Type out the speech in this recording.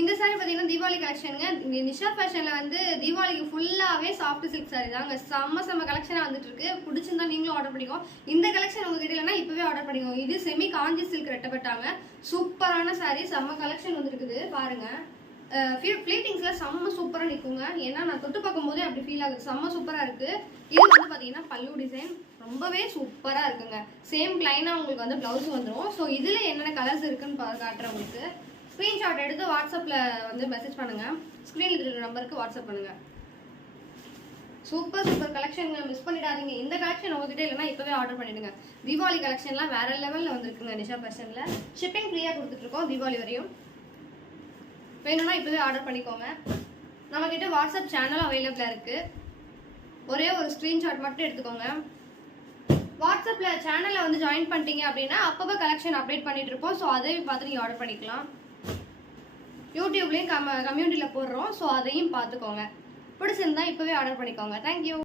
இந்த சாரி பாத்தீங்கன்னா தீபாவளி கலெக்ஷனுங்க. நிஷா ஃபேஷன்ல வந்து தீபாவளிக்கு ஃபுல்லாவே சாஃப்ட் சில்க் சாரி தாங்க. செம்ம கலெக்ஷனா வந்துட்டு இருக்கு. பிடிச்சிருந்தா நீங்களும் ஆர்டர் பண்ணிக்கோ. இந்த கலெக்ஷன் உங்ககிட்ட இல்லைன்னா இப்பவே ஆர்டர் பண்ணிக்கோ. இது செமி காஞ்சி சில்க் ரெட்டப்பட்டாங்க. சூப்பரான சாரி, செம்ம கலெக்ஷன் வந்துருக்குது பாருங்க. ஃபிளீட்டிங்ஸ்ல செம்ம சூப்பரா நிக்குங்க. ஏன்னா நான் தொட்டு பார்க்கும் போதே அப்படி ஃபீல் ஆகுது. செம்ம சூப்பரா இருக்கு. இது வந்து பாத்தீங்கன்னா பல்லு டிசைன் ரொம்பவே சூப்பரா இருக்குங்க. சேம் பிளைனா உங்களுக்கு வந்து பிளவுஸ் வந்துடும். ஸோ இதுல என்னென்ன கலர்ஸ் இருக்குன்னு காட்டுறேன் உங்களுக்கு. ஸ்கிரீன்ஷாட் எடுத்து வாட்ஸ்அப்ல வந்து மெசேஜ் பண்ணுங்க. ஸ்கிரீன்ல இருக்கிற நம்பருக்கு வாட்ஸ்அப் பண்ணுங்க. சூப்பர் கலெக்ஷன், மிஸ் பண்ணிடாதீங்க. இந்த கலெக்ஷன் உங்ககிட்ட இல்லைன்னா இப்பவே ஆர்டர் பண்ணிடுங்க. தீபாவளி கலெக்ஷன்லாம் வேற லெவல்ல வந்திருக்குங்க. நிஷா ஃபேஷன்ல ஷிப்பிங் ஃப்ரீயா கொடுத்துட்டு இருக்கோம் தீபாவளி வரையும். வேணும்னா இப்பவே ஆர்டர் பண்ணிக்கோங்க. நம்ம கிட்ட வாட்ஸ்அப் சேனல் அவைலபிளா இருக்கு. ஒரே ஒரு ஸ்கிரீன்ஷாட் மட்டும் எடுத்துக்கோங்க. வாட்ஸ்அப்ல சேனல்ல வந்து ஜாயின் பண்ணிட்டீங்க அப்படின்னா அப்பப்போ கலெக்ஷன் அப்டேட் பண்ணிட்டு இருப்போம். ஸோ அதையும் பார்த்து நீங்க ஆர்டர் பண்ணிக்கலாம். யூடியூப்லயும் கம்யூனிட்டியில போடுறோம். ஸோ அதையும் பார்த்துக்கோங்க. பிடிச்சிருந்தா இப்பவே ஆர்டர் பண்ணிக்கோங்க. தேங்க்யூ.